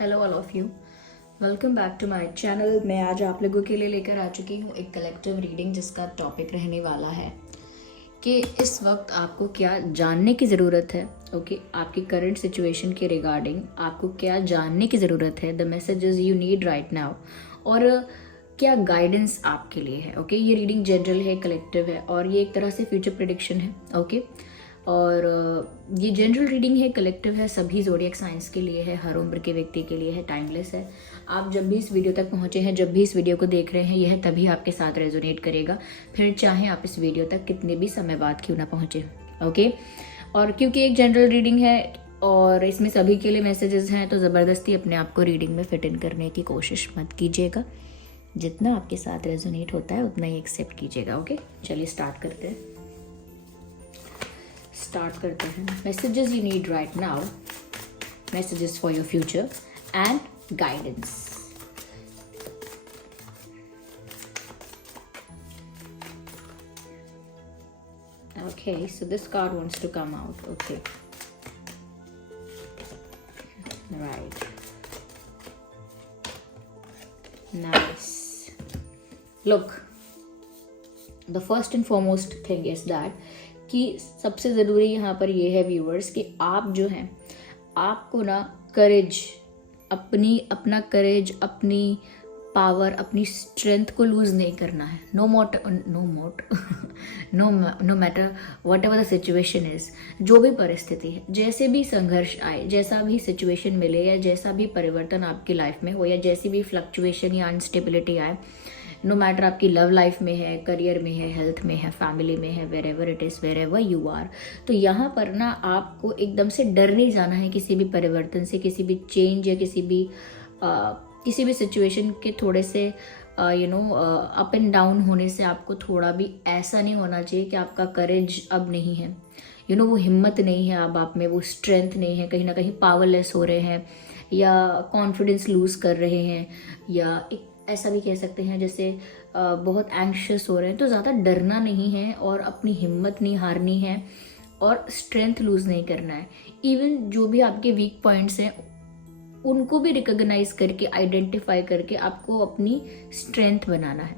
Hello all of you, welcome back to my channel. मैं आज आप लोगों के लिए लेकर आ चुकी हूँ एक कलेक्टिव रीडिंग जिसका टॉपिक रहने वाला है कि इस वक्त आपको क्या जानने की ज़रूरत है। ओके, आपकी करंट सिचुएशन के रिगार्डिंग आपको क्या जानने की ज़रूरत है, the messages you need right now, और क्या गाइडेंस आपके लिए है। ओके, ये रीडिंग जनरल है, कलेक्टिव है और ये एक तरह से फ्यूचर प्रेडिक्शन है। ओके, और ये जनरल रीडिंग है, कलेक्टिव है, सभी ज़ोडिएक साइंस के लिए है, हर उम्र के व्यक्ति के लिए है, टाइमलेस है। आप जब भी इस वीडियो तक पहुंचे हैं, जब भी इस वीडियो को देख रहे हैं, यह तभी आपके साथ रेजोनेट करेगा, फिर चाहे आप इस वीडियो तक कितने भी समय बाद क्यों ना पहुंचे। ओके, और क्योंकि एक जनरल रीडिंग है और इसमें सभी के लिए मैसेजेस हैं, तो ज़बरदस्ती अपने आप को रीडिंग में फिट इन करने की कोशिश मत कीजिएगा। जितना आपके साथ रेजोनेट होता है उतना ही एक्सेप्ट कीजिएगा। ओके, चलिए स्टार्ट करते हैं। Messages you need right now, messages for your future and guidance. Okay, so this card wants to come out. Okay, right, nice. Look, the first and foremost thing is that कि सबसे ज़रूरी यहाँ पर ये है viewers कि आप जो हैं, आपको ना करेज, अपना करेज, अपनी पावर, अपनी स्ट्रेंथ को लूज़ नहीं करना है। No matter whatever the situation is, जो भी परिस्थिति है, जैसे भी संघर्ष आए, जैसा भी सिचुएशन मिले या जैसा भी परिवर्तन आपकी लाइफ में हो या जैसी भी फ्लक्चुएशन या अनस्टेबिलिटी आए, नो मैटर आपकी लव लाइफ में है, करियर में है, हेल्थ में है, फैमिली में है, wherever it is, wherever you are, तो यहाँ पर ना आपको एकदम से डर नहीं जाना है किसी भी परिवर्तन से, किसी भी चेंज या किसी भी सिचुएशन के थोड़े से अप एंड डाउन होने से आपको थोड़ा भी ऐसा नहीं होना चाहिए कि आपका करेज अब नहीं है, वो हिम्मत नहीं है अब आप में, वो स्ट्रेंथ नहीं है, कहीं ना कहीं पावरलेस हो रहे हैं या कॉन्फिडेंस लूज़ कर रहे हैं, या एक ऐसा भी कह सकते हैं जैसे बहुत एंग्शियस हो रहे हैं। तो ज़्यादा डरना नहीं है और अपनी हिम्मत नहीं हारनी है और स्ट्रेंथ लूज़ नहीं करना है। इवन जो भी आपके वीक पॉइंट्स हैं उनको भी रिकॉग्नाइज करके, आइडेंटिफाई करके आपको अपनी स्ट्रेंथ बनाना है।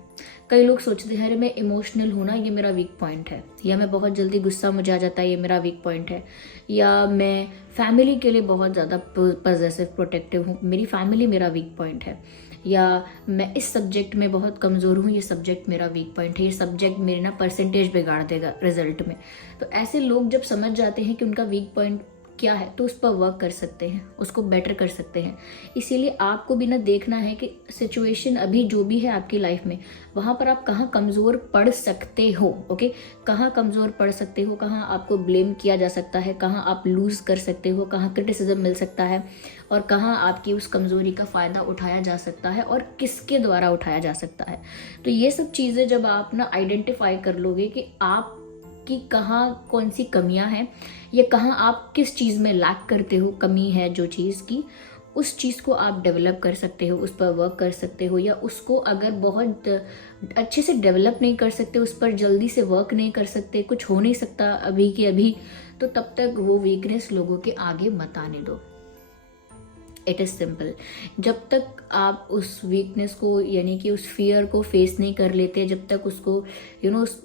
कई लोग सोचते हैं अरे मैं इमोशनल हूँ ना, ये मेरा वीक पॉइंट है, या मैं बहुत जल्दी गुस्सा मुझे आ जाता है, ये मेरा वीक पॉइंट है, या मैं फैमिली के लिए बहुत ज़्यादा पॉजेसिव प्रोटेक्टिव हूँ, मेरी फैमिली मेरा वीक पॉइंट है, या मैं इस सब्जेक्ट में बहुत कमज़ोर हूँ, ये सब्जेक्ट मेरा वीक पॉइंट है, ये सब्जेक्ट मेरे ना परसेंटेज बिगाड़ देगा रिजल्ट में। तो ऐसे लोग जब समझ जाते हैं कि उनका वीक पॉइंट क्या है तो उस पर वर्क कर सकते हैं, उसको बेटर कर सकते हैं। इसीलिए आपको भी ना देखना है कि सिचुएशन अभी जो भी है आपकी लाइफ में, वहाँ पर आप कहाँ कमज़ोर पड़ सकते हो। ओके, कहाँ कमज़ोर पड़ सकते हो, कहाँ आपको ब्लेम किया जा सकता है, कहाँ आप लूज़ कर सकते हो, कहाँ क्रिटिसिज्म मिल सकता है और कहाँ आपकी उस कमज़ोरी का फ़ायदा उठाया जा सकता है और किसके द्वारा उठाया जा सकता है। तो ये सब चीज़ें जब आप ना आइडेंटिफाई कर लोगे कि आप कि कहाँ कौन सी कमियां हैं या कहाँ आप किस चीज़ में लैक करते हो, कमी है जो चीज़ की, उस चीज़ को आप डेवलप कर सकते हो, उस पर वर्क कर सकते हो, या उसको अगर बहुत अच्छे से डेवलप नहीं कर सकते, उस पर जल्दी से वर्क नहीं कर सकते, कुछ हो नहीं सकता अभी के अभी, तो तब तक वो वीकनेस लोगों के आगे मत आने दो। It is simple. जब तक आप उस वीकनेस को यानी कि उस फियर को फेस नहीं कर लेते, जब तक उसको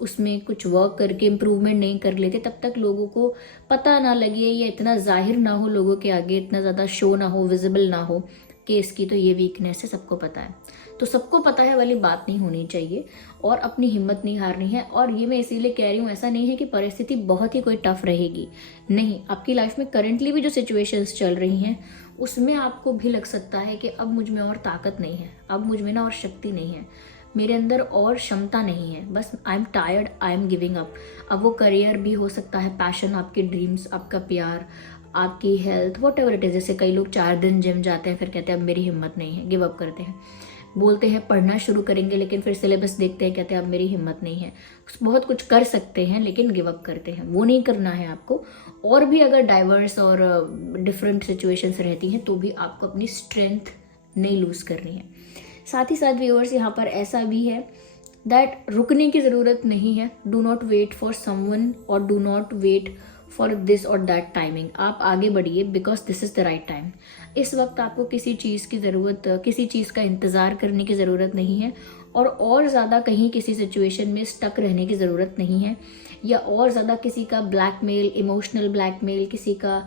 उसमें कुछ वर्क करके इम्प्रूवमेंट नहीं कर लेते, तब तक लोगों को पता ना लगे या इतना जाहिर ना हो लोगों के आगे, इतना ज़्यादा शो ना हो, विजिबल ना हो कि इसकी तो ये वीकनेस है, सबको पता है। तो सबको पता है वाली बात नहीं होनी चाहिए और अपनी हिम्मत नहीं हारनी है। और ये मैं इसीलिए कह रही हूँ, ऐसा नहीं है कि परिस्थिति बहुत ही कोई टफ रहेगी, नहीं। आपकी लाइफ में करेंटली भी जो सिचुएशंस चल रही हैं उसमें आपको भी लग सकता है कि अब मुझ में और ताकत नहीं है, अब मुझ में ना और शक्ति नहीं है, मेरे अंदर और क्षमता नहीं है, बस I am tired, I am giving up. अब वो करियर भी हो सकता है, पैशन, आपके ड्रीम्स, आपका प्यार, आपकी health, what ever it is. जैसे कई लोग 4 दिन जिम जाते हैं, फिर कहते हैं अब मेरी हिम्मत नहीं है, गिव अप करते हैं। बोलते हैं पढ़ना शुरू करेंगे, लेकिन फिर सिलेबस देखते हैं, कहते हैं अब मेरी हिम्मत नहीं है। बहुत कुछ कर सकते हैं लेकिन गिव अप करते हैं, वो नहीं करना है आपको। और भी अगर डाइवर्स और डिफरेंट सिचुएशंस रहती हैं तो भी आपको अपनी स्ट्रेंथ नहीं लूज़ करनी है। साथ ही साथ व्यूअर्स यहाँ पर ऐसा भी है दैट रुकने की ज़रूरत नहीं है। Do not wait for someone और do not wait for this और दैट टाइमिंग। आप आगे बढ़िए because this is the right time. इस वक्त आपको किसी चीज़ की ज़रूरत, किसी चीज़ का इंतज़ार करने की ज़रूरत नहीं है, और ज़्यादा कहीं किसी सिचुएशन में स्टक रहने की ज़रूरत नहीं है, या और ज़्यादा किसी का ब्लैकमेल, इमोशनल ब्लैकमेल, किसी का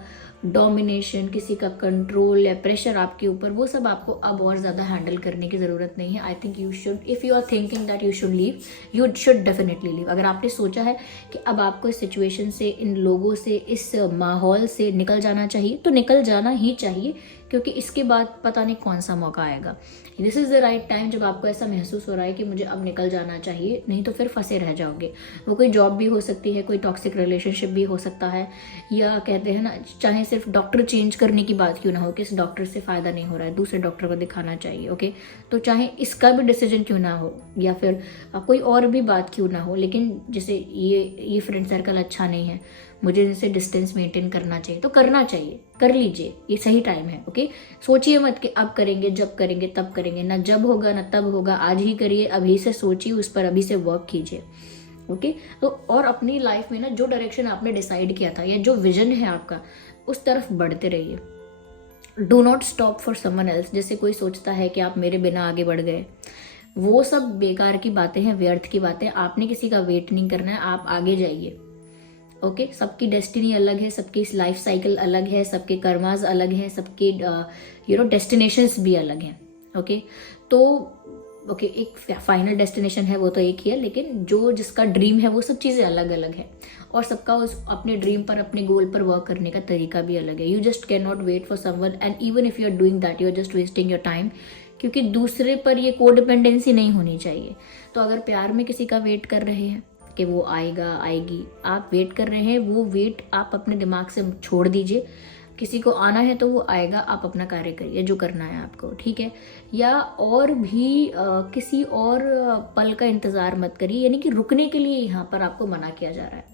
डोमिनेशन, किसी का कंट्रोल या प्रेशर आपके ऊपर, वो सब आपको अब और ज़्यादा हैंडल करने की ज़रूरत नहीं है। I think you should, if you are thinking that you should leave, you should definitely leave. अगर आपने सोचा है कि अब आपको इस सिचुएशन से, इन लोगों से, इस माहौल से निकल जाना चाहिए, तो निकल जाना ही चाहिए, क्योंकि इसके बाद पता नहीं कौन सा मौका आएगा। This is the right time, जब आपको ऐसा महसूस हो रहा है कि मुझे अब निकल जाना चाहिए, नहीं तो फिर फंसे रह जाओगे। वो कोई जॉब भी हो सकती है, कोई टॉक्सिक रिलेशनशिप भी हो सकता है, या कहते हैं ना, चाहे सिर्फ डॉक्टर चेंज करने की बात क्यों ना हो कि इस डॉक्टर से फ़ायदा नहीं हो रहा है, दूसरे डॉक्टर को दिखाना चाहिए, ओके, तो चाहे इसका भी डिसीजन क्यों ना हो, या फिर कोई और भी बात क्यों ना हो, लेकिन जैसे ये फ्रेंड सर्कल अच्छा नहीं है, मुझे इनसे डिस्टेंस मेंटेन करना चाहिए, तो करना चाहिए, कर लीजिए, ये सही टाइम है, ओके। सोचिए मत कि अब करेंगे, जब करेंगे, तब करेंगे, ना जब होगा ना तब होगा, आज ही करिए, अभी से सोचिए, उस पर अभी से वर्क कीजिए, ओके। तो और अपनी लाइफ में ना जो डायरेक्शन आपने डिसाइड किया था, या जो विजन है आपका, उस तरफ बढ़ते रहिए। Do not stop for someone else. जैसे कोई सोचता है कि आप मेरे बिना आगे बढ़ गए, वो सब बेकार की बातें हैं, व्यर्थ की बातें। आपने किसी का वेट नहीं करना है, आप आगे जाइए, ओके। सबकी डेस्टिनी अलग है, सबकी लाइफ साइकिल अलग है, सबके कर्माज अलग हैं, सबके डेस्टिनेशंस भी अलग हैं, ओके। तो ओके, एक फाइनल डेस्टिनेशन है, वो तो एक ही है, लेकिन जो जिसका ड्रीम है वो सब चीज़ें अलग अलग है, और सबका उस अपने ड्रीम पर, अपने गोल पर वर्क करने का तरीका भी अलग है। You just can not wait for someone, and even if you are doing that, you are just wasting your time, क्योंकि दूसरे पर ये को डिपेंडेंसी नहीं होनी चाहिए। तो अगर प्यार में किसी का वेट कर रहे हैं कि वो आएगा, आएगी, आप वेट कर रहे हैं, वो वेट आप अपने दिमाग से छोड़ दीजिए। किसी को आना है तो वो आएगा, आप अपना कार्य करिए जो करना है आपको, ठीक है। या और भी किसी और पल का इंतज़ार मत करिए, यानी कि रुकने के लिए यहाँ पर आपको मना किया जा रहा है।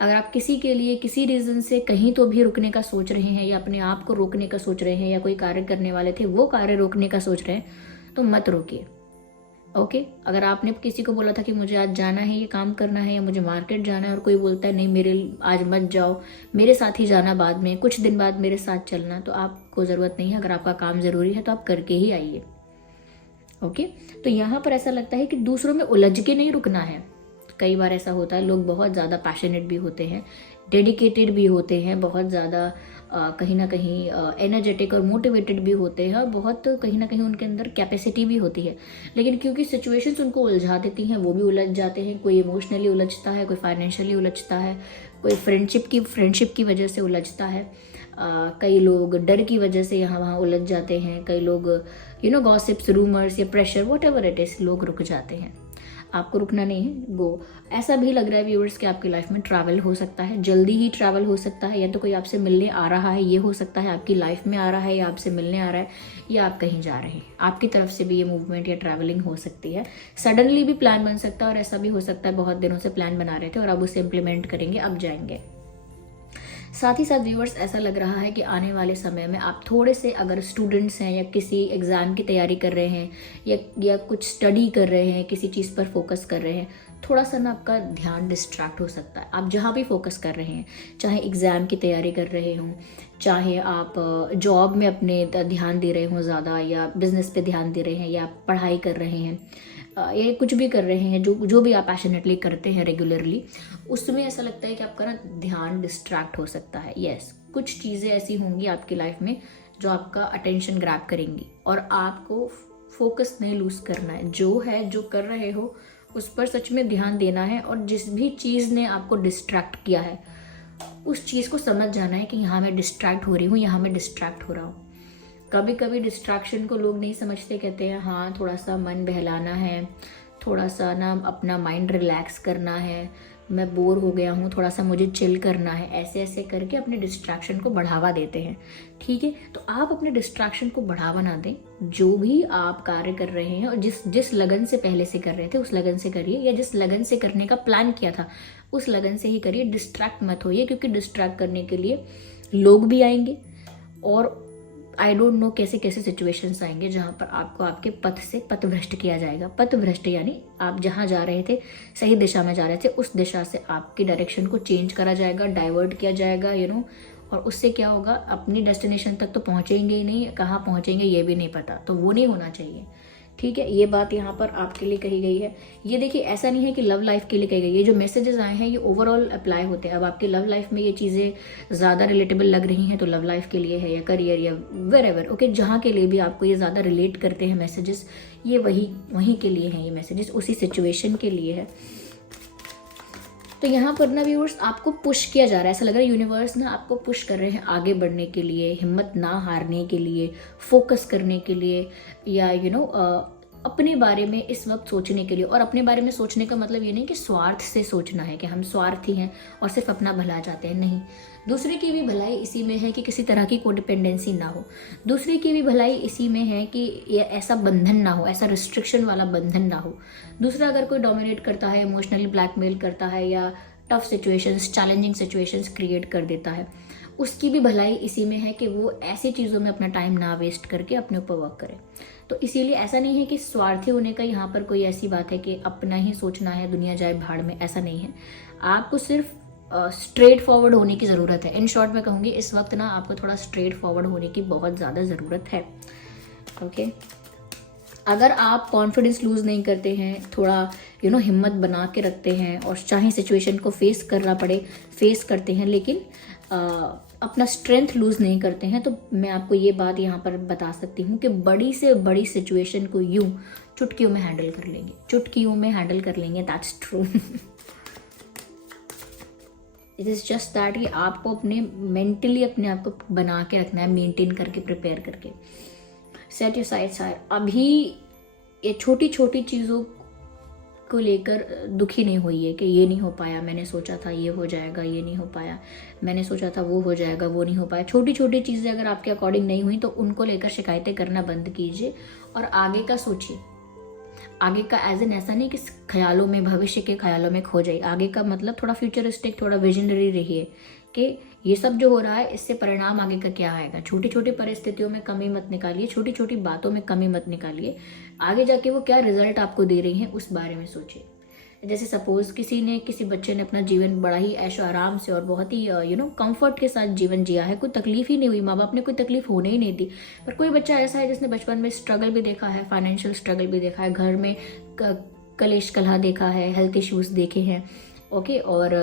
अगर आप किसी के लिए, किसी रीज़न से कहीं तो भी रुकने का सोच रहे हैं, या अपने आप को रोकने का सोच रहे हैं, या कोई कार्य करने वाले थे वो कार्य रोकने का सोच रहे हैं, तो मत रोकिए, ओके। अगर आपने किसी को बोला था कि मुझे आज जाना है, ये काम करना है, या मुझे मार्केट जाना है, और कोई बोलता है नहीं मेरे आज मत जाओ, मेरे साथ ही जाना, बाद में कुछ दिन बाद मेरे साथ चलना, तो आपको ज़रूरत नहीं है। अगर आपका काम ज़रूरी है तो आप करके ही आइए, ओके। तो यहाँ पर ऐसा लगता है कि दूसरों में उलझ के नहीं रुकना है। कई बार ऐसा होता है, लोग बहुत ज़्यादा पैशनेट भी होते हैं, डेडिकेटेड भी होते हैं, बहुत ज़्यादा कहीं ना कहीं एनर्जेटिक और मोटिवेटेड भी होते हैं, और बहुत कहीं ना कहीं उनके अंदर कैपेसिटी भी होती है, लेकिन क्योंकि सिचुएशंस उनको उलझा देती हैं, वो भी उलझ जाते हैं। कोई इमोशनली उलझता है, कोई फाइनेंशियली उलझता है, कोई फ्रेंडशिप की वजह से उलझता है, कई लोग डर की वजह से यहाँ वहाँ उलझ जाते हैं, कई लोग गॉसिप्स, रूमर्स या pressure, what ever it is, लोग रुक जाते हैं। आपको रुकना नहीं है। गो। ऐसा भी लग रहा है व्यूअर्स कि आपकी लाइफ में ट्रैवल हो सकता है, जल्दी ही ट्रैवल हो सकता है, या तो कोई आपसे मिलने आ रहा है, ये हो सकता है आपकी लाइफ में आ रहा है, या आपसे मिलने आ रहा है, या आप कहीं जा रहे हैं, आपकी तरफ से भी ये मूवमेंट या ट्रैवलिंग हो सकती है। सडनली भी प्लान बन सकता है, और ऐसा भी हो सकता है बहुत दिनों से प्लान बना रहे थे और अब उसे इम्प्लीमेंट करेंगे, अब जाएंगे। साथ ही साथ व्यूअर्स ऐसा लग रहा है कि आने वाले समय में आप थोड़े से, अगर स्टूडेंट्स हैं या किसी एग्ज़ाम की तैयारी कर रहे हैं, या कुछ स्टडी कर रहे हैं, किसी चीज़ पर फोकस कर रहे हैं, थोड़ा सा ना आपका ध्यान डिस्ट्रैक्ट हो सकता है। आप जहाँ भी फोकस कर रहे हैं, चाहे एग्ज़ाम की तैयारी कर रहे हों, चाहे आप जॉब में अपने ध्यान दे रहे हों ज़्यादा, या बिजनेस पे ध्यान दे रहे हैं, या पढ़ाई कर रहे हैं, ये कुछ भी कर रहे हैं, जो भी आप पैशनेटली करते हैं रेगुलरली, उसमें ऐसा लगता है कि आपका ना ध्यान डिस्ट्रैक्ट हो सकता है। यस, कुछ चीज़ें ऐसी होंगी आपकी लाइफ में जो आपका अटेंशन ग्रैब करेंगी, और आपको फोकस नहीं लूज करना है। जो कर रहे हो उस पर सच में ध्यान देना है, और जिस भी चीज़ ने आपको डिस्ट्रैक्ट किया है उस चीज़ को समझ जाना है कि यहाँ मैं डिस्ट्रैक्ट हो रही हूँ, यहाँ मैं डिस्ट्रैक्ट हो रहा हूँ। कभी कभी डिस्ट्रैक्शन को लोग नहीं समझते, कहते हैं हाँ थोड़ा सा मन बहलाना है, थोड़ा सा ना अपना माइंड रिलैक्स करना है, मैं बोर हो गया हूँ, थोड़ा सा मुझे चिल करना है, ऐसे ऐसे करके अपने डिस्ट्रैक्शन को बढ़ावा देते हैं। ठीक है, तो आप अपने डिस्ट्रैक्शन को बढ़ावा ना दें। जो भी आप कार्य कर रहे हैं और जिस लगन से पहले से कर रहे थे उस लगन से करिए, या जिस लगन से करने का प्लान किया था उस लगन से ही करिए। डिस्ट्रैक्ट मत होइए, क्योंकि डिस्ट्रैक्ट करने के लिए लोग भी आएंगे, और आई डोंट नो कैसे कैसे सिचुएशंस आएंगे जहाँ पर आपको आपके पथ से पथभ्रष्ट किया जाएगा। पथभ्रष्ट यानी आप जहाँ जा रहे थे, सही दिशा में जा रहे थे, उस दिशा से आपकी डायरेक्शन को चेंज करा जाएगा, डाइवर्ट किया जाएगा, और उससे क्या होगा, अपनी डेस्टिनेशन तक तो पहुंचेंगे ही नहीं, कहाँ पहुंचेंगे ये भी नहीं पता, तो वो नहीं होना चाहिए। ठीक है, ये बात यहाँ पर आपके लिए कही गई है। ये देखिए, ऐसा नहीं है कि लव लाइफ के लिए कही गई, ये जो मैसेजेस आए हैं ये ओवरऑल अप्लाई होते हैं। अब आपके लव लाइफ में ये चीज़ें ज़्यादा रिलेटेबल लग रही हैं तो लव लाइफ के लिए है, या करियर, या वेर एवर, ओके, जहाँ के लिए भी आपको ये ज़्यादा रिलेट करते हैं मैसेजेस, ये वहीं के लिए हैं, ये मैसेजेस उसी सिचुएशन के लिए है। तो यहाँ पर ना व्यूअर्स, आपको पुश किया जा रहा है, ऐसा लग रहा है यूनिवर्स ना आपको पुश कर रहे हैं आगे बढ़ने के लिए, हिम्मत ना हारने के लिए, फोकस करने के लिए, या अपने बारे में इस वक्त सोचने के लिए। और अपने बारे में सोचने का मतलब ये नहीं कि स्वार्थ से सोचना है कि हम स्वार्थी हैं और सिर्फ अपना भला चाहते हैं, नहीं। दूसरे की भी भलाई इसी में है कि किसी तरह की कोडिपेंडेंसी ना हो, दूसरे की भी भलाई इसी में है कि ये ऐसा बंधन ना हो, ऐसा रिस्ट्रिक्शन वाला बंधन ना हो। दूसरा अगर कोई डोमिनेट करता है, इमोशनली ब्लैकमेल करता है, या tough situations, challenging situations create कर देता है, उसकी भी भलाई इसी में है कि वो ऐसी चीज़ों में अपना टाइम ना वेस्ट करके अपने ऊपर वर्क करे। तो इसीलिए ऐसा नहीं है कि स्वार्थी होने का यहाँ पर कोई ऐसी बात है कि अपना ही सोचना है, दुनिया जाए भाड़ में, ऐसा नहीं है। आपको सिर्फ स्ट्रेट फॉरवर्ड होने की ज़रूरत है। इन शॉर्ट मैं कहूँगी इस वक्त ना आपको थोड़ा स्ट्रेट फॉरवर्ड होने की बहुत ज़्यादा ज़रूरत है। ओके, अगर आप कॉन्फिडेंस लूज़ नहीं करते हैं, थोड़ा हिम्मत बना के रखते हैं, और चाहे सिचुएशन को फेस करना पड़े फेस करते हैं, लेकिन अपना स्ट्रेंथ लूज़ नहीं करते हैं, तो मैं आपको ये बात यहाँ पर बता सकती हूँ कि बड़ी से बड़ी सिचुएशन को यूँ चुटकियों में हैंडल कर लेंगे, चुटकियों में हैंडल कर लेंगे। That's true. It is just that कि आपको अपने मेंटली अपने आप को बना के रखना है, मेंटेन करके, प्रिपेयर करके। Set your sides high. अभी ये छोटी छोटी चीज़ों को लेकर दुखी नहीं होइए कि ये नहीं हो पाया, मैंने सोचा था ये हो जाएगा, ये नहीं हो पाया, मैंने सोचा था वो हो जाएगा, वो नहीं हो पाया। छोटी छोटी चीज़ें अगर आपके अकॉर्डिंग नहीं हुई तो उनको लेकर शिकायतें करना बंद कीजिए और आगे का सोचिए। आगे का एज एन ऐसा नहीं कि ख्यालों में, भविष्य के ख्यालों में खो जाए। आगे का मतलब थोड़ा फ्यूचरिस्टिक, थोड़ा विजनरी रहिए कि ये सब जो हो रहा है इससे परिणाम आगे का क्या आएगा। छोटी छोटी परिस्थितियों में कमी मत निकालिए, छोटी छोटी बातों में कमी मत निकालिए, आगे जाके वो क्या रिजल्ट आपको दे रही हैं उस बारे में सोचिए। जैसे सपोज किसी बच्चे ने अपना जीवन बड़ा ही ऐशो आराम से और बहुत ही कंफर्ट के साथ जीवन जिया है, कोई तकलीफ ही नहीं हुई, माँ बाप ने कोई तकलीफ होने ही नहीं दी। पर कोई बच्चा ऐसा है जिसने बचपन में स्ट्रगल भी देखा है, फाइनेंशियल स्ट्रगल भी देखा है, घर में कलेश कलह देखा है, हेल्थ इश्यूज देखे हैं, ओके, और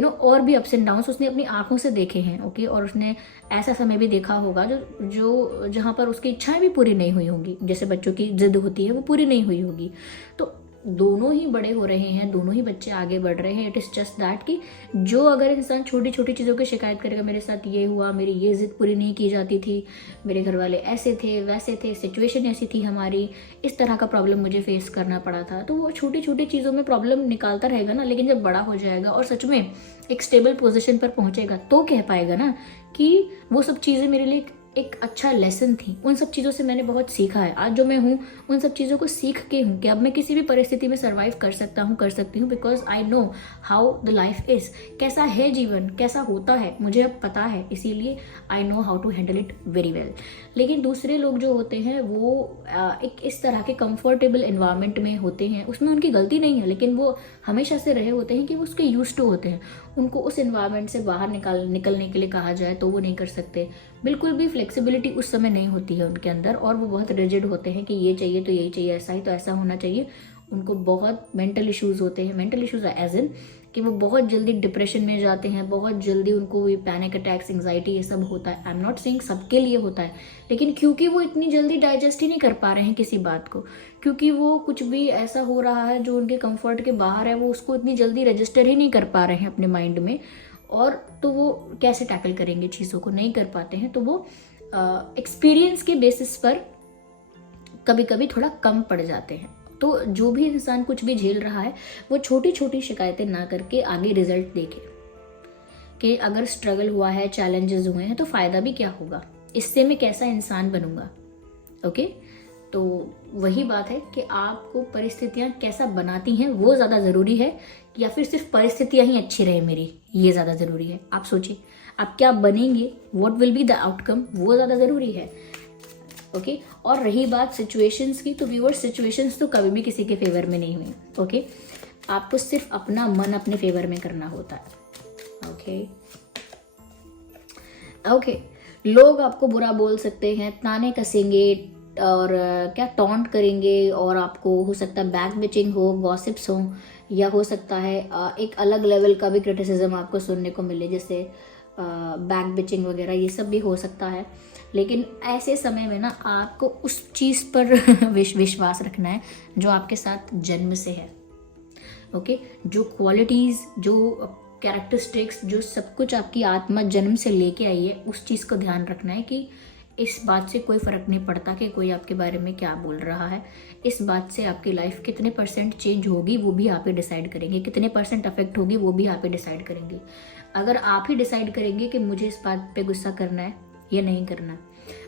और भी अप्स एंड डाउन्स उसने अपनी आंखों से देखे हैं, ओके, और उसने ऐसा समय भी देखा होगा जो जहाँ पर उसकी इच्छाएं भी पूरी नहीं हुई होंगी, जैसे बच्चों की जिद होती है वो पूरी नहीं हुई होगी। तो दोनों ही बड़े हो रहे हैं, दोनों ही बच्चे आगे बढ़ रहे हैं। इट इज़ जस्ट दैट कि जो अगर इंसान छोटी छोटी चीज़ों की शिकायत करेगा, मेरे साथ ये हुआ, मेरी ये जिद पूरी नहीं की जाती थी, मेरे घर वाले ऐसे थे वैसे थे, सिचुएशन ऐसी थी हमारी, इस तरह का प्रॉब्लम मुझे फेस करना पड़ा था, तो वो छोटी छोटी चीज़ों में प्रॉब्लम निकालता रहेगा ना। लेकिन जब बड़ा हो जाएगा और सच में एक स्टेबल पोजिशन पर पहुँचेगा तो कह पाएगा ना कि वो सब चीज़ें मेरे लिए एक अच्छा लेसन थी, उन सब चीज़ों से मैंने बहुत सीखा है। आज जो मैं हूँ उन सब चीज़ों को सीख के हूँ कि अब मैं किसी भी परिस्थिति में सर्वाइव कर सकती हूँ, because I know how the life is, कैसा है जीवन, कैसा होता है, मुझे अब पता है, इसीलिए I know how to handle it very well. लेकिन दूसरे लोग जो होते हैं वो एक इस तरह के कंफर्टेबल इन्वायरमेंट में होते हैं, उसमें उनकी गलती नहीं है, लेकिन वो हमेशा से रहे होते हैं कि वो उसके यूज्ड टू होते हैं। उनको उस इन्वायरमेंट से बाहर निकलने के लिए कहा जाए तो वो नहीं कर सकते, बिल्कुल भी फ्लेक्सिबिलिटी उस समय नहीं होती है उनके अंदर, और वो बहुत रिजिड होते हैं कि ये चाहिए तो यही चाहिए, ऐसा ही तो ऐसा होना चाहिए। उनको बहुत मेंटल इश्यूज होते हैं, मेंटल इश्यूज एज इन कि वो बहुत जल्दी डिप्रेशन में जाते हैं, बहुत जल्दी उनको ये पैनिक अटैक्स, एंग्जाइटी, ये सब होता है। आई एम नॉट सेइंग सबके लिए होता है, लेकिन क्योंकि वो इतनी जल्दी डाइजेस्ट ही नहीं कर पा रहे हैं किसी बात को, क्योंकि वो कुछ भी ऐसा हो रहा है जो उनके कंफर्ट के बाहर है, वो उसको इतनी जल्दी रजिस्टर ही नहीं कर पा रहे हैं अपने माइंड में, और तो वो कैसे टैकल करेंगे चीज़ों को, नहीं कर पाते हैं। तो वो एक्सपीरियंस के बेसिस पर कभी कभी थोड़ा कम पड़ जाते हैं। तो जो भी इंसान कुछ भी झेल रहा है वो छोटी छोटी शिकायतें ना करके आगे रिजल्ट देखे कि अगर स्ट्रगल हुआ है, चैलेंजेस हुए हैं तो फ़ायदा भी क्या होगा, इससे मैं कैसा इंसान बनूंगा। ओके, तो वही बात है कि आपको परिस्थितियाँ कैसा बनाती हैं वो ज़्यादा ज़रूरी है, या फिर सिर्फ परिस्थितियाँ ही अच्छी रहे मेरी, ये ज़्यादा ज़रूरी है। आप सोचिए आप क्या बनेंगे, what will be the outcome, वो ज़्यादा ज़रूरी है। ओके, और रही बात सिचुएशंस की, तो व्यूअर्स सिचुएशंस तो कभी भी किसी के फेवर में नहीं हुई। ओके, आपको सिर्फ अपना मन अपने फेवर में करना होता है। ओके, ओके, लोग आपको बुरा बोल सकते हैं, ताने कसेंगे और क्या टॉन्ट करेंगे, और आपको हो सकता है बैक बिचिंग हो, गॉसिप्स हो, या हो सकता है एक अलग लेवल का भी क्रिटिसिज्म आपको सुनने को मिले, जैसे बैक बिचिंग वगैरह, ये सब भी हो सकता है। लेकिन ऐसे समय में ना आपको उस चीज़ पर विश्वास रखना है जो आपके साथ जन्म से है। ओके, जो क्वालिटीज़, जो कैरेक्टरिस्टिक्स, जो सब कुछ आपकी आत्मा जन्म से लेके आई है, उस चीज़ को ध्यान रखना है कि इस बात से कोई फ़र्क नहीं पड़ता कि कोई आपके बारे में क्या बोल रहा है। इस बात से आपकी लाइफ कितने परसेंट चेंज होगी वो भी आप ही डिसाइड करेंगे, कितने परसेंट अफेक्ट होगी वो भी आप ही डिसाइड करेंगे। अगर आप ही डिसाइड करेंगे कि मुझे इस बात पे गुस्सा करना है या नहीं करना,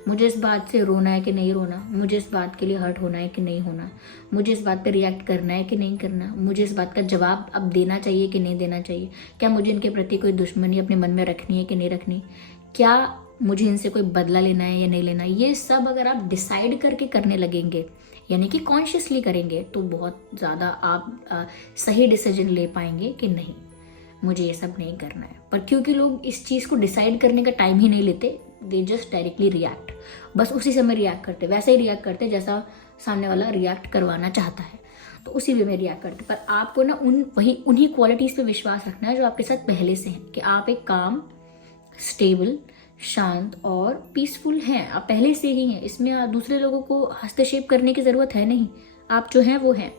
मुझे इस बात से रोना है कि नहीं रोना, मुझे इस बात के लिए हर्ट होना है कि नहीं होना, मुझे इस बात पे रिएक्ट करना है कि नहीं करना, मुझे इस बात का जवाब अब देना चाहिए कि नहीं देना चाहिए, क्या मुझे इनके प्रति कोई दुश्मनी अपने मन में रखनी है कि नहीं रखनी, क्या मुझे इनसे कोई बदला लेना है या नहीं लेना, ये सब अगर आप डिसाइड करके करने लगेंगे, यानी कि कॉन्शियसली करेंगे, तो बहुत ज़्यादा आप सही डिसीजन ले पाएंगे कि नहीं मुझे ये सब नहीं करना है। पर क्योंकि लोग इस चीज़ को डिसाइड करने का टाइम ही नहीं लेते, दे जस्ट डायरेक्टली रिएक्ट, बस उसी समय रिएक्ट करते, वैसे ही रिएक्ट करते जैसा सामने वाला रिएक्ट करवाना चाहता है, तो उसी वे में रिएक्ट करते। पर आपको ना उन्हीं क्वालिटीज़ पे विश्वास रखना है जो आपके साथ पहले से हैं, कि आप एक काम, स्टेबल, शांत और पीसफुल हैं, आप पहले से ही हैं। इसमें आप दूसरे लोगों को हस्तक्षेप करने की ज़रूरत है नहीं, आप जो हैं वो हैं।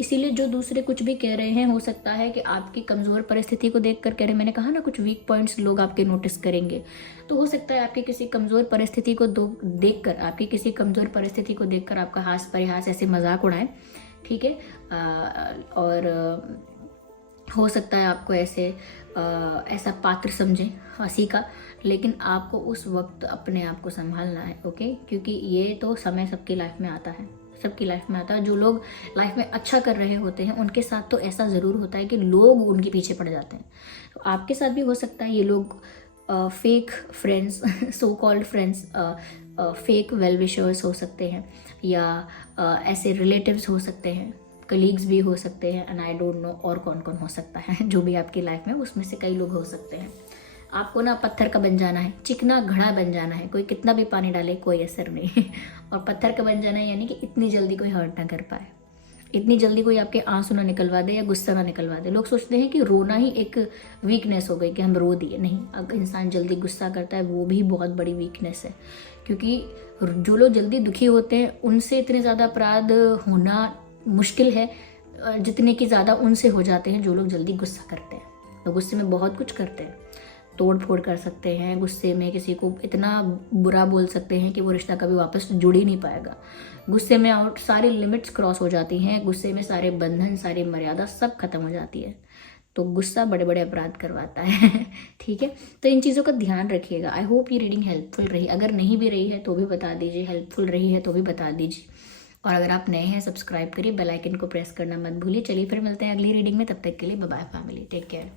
इसीलिए जो दूसरे कुछ भी कह रहे हैं, हो सकता है कि आपकी कमज़ोर परिस्थिति को देख कर कह रहे, मैंने कहा ना कुछ वीक पॉइंट्स लोग आपके नोटिस करेंगे, तो हो सकता है आपकी किसी कमज़ोर परिस्थिति को देखकर, आपकी किसी कमज़ोर परिस्थिति को देखकर आपका हास परिहास ऐसे मजाक उड़ाएं, ठीक है। और हो सकता है आपको ऐसा पात्र समझें हंसी का, लेकिन आपको उस वक्त अपने आप को संभालना है, ओके। क्योंकि ये तो समय सबकी लाइफ में आता है, सबकी लाइफ में आता है। जो लोग लाइफ में अच्छा कर रहे होते हैं उनके साथ तो ऐसा ज़रूर होता है कि लोग उनके पीछे पड़ जाते हैं। तो आपके साथ भी हो सकता है ये लोग fake friends, so called friends, fake well wishers हो सकते हैं, या ऐसे रिलेटिव्स हो सकते हैं, कलीग्स भी हो सकते हैं, एंड आई डोंट नो और कौन कौन हो सकता है। जो भी आपकी लाइफ में, उसमें से कई लोग हो सकते हैं। आपको ना पत्थर का बन जाना है, चिकना घड़ा बन जाना है, कोई कितना भी पानी डाले कोई असर नहीं। और पत्थर का बन जाना है यानी कि इतनी जल्दी कोई हर्ट ना कर पाए, इतनी जल्दी कोई आपके आंसू ना निकलवा दे या गुस्सा ना निकलवा दे। लोग सोचते हैं कि रोना ही एक वीकनेस हो गई कि हम रो दिए, नहीं। अगर इंसान जल्दी गुस्सा करता है वो भी बहुत बड़ी वीकनेस है, क्योंकि जो लोग जल्दी दुखी होते हैं उनसे इतने ज़्यादा अपराध होना मुश्किल है जितने कि ज़्यादा उनसे हो जाते हैं जो लोग जल्दी गुस्सा करते हैं। तो गुस्से में बहुत कुछ करते हैं, तोड़ फोड़ कर सकते हैं, गुस्से में किसी को इतना बुरा बोल सकते हैं कि वो रिश्ता कभी वापस जुड़ ही नहीं पाएगा। गुस्से में और सारी लिमिट्स क्रॉस हो जाती हैं, गुस्से में सारे बंधन, सारी मर्यादा सब खत्म हो जाती है। तो गुस्सा बड़े बड़े अपराध करवाता है। ठीक है, तो इन चीज़ों का ध्यान रखिएगा। आई होप ये रीडिंग हेल्पफुल रही, अगर नहीं भी रही है तो भी बता दीजिए, हेल्पफुल रही है तो भी बता दीजिए। और अगर आप नए हैं सब्सक्राइब करिए, बेल आइकन को प्रेस करना मत भूलिए। चलिए फिर मिलते हैं अगली रीडिंग में, तब तक के लिए bye bye family, take care.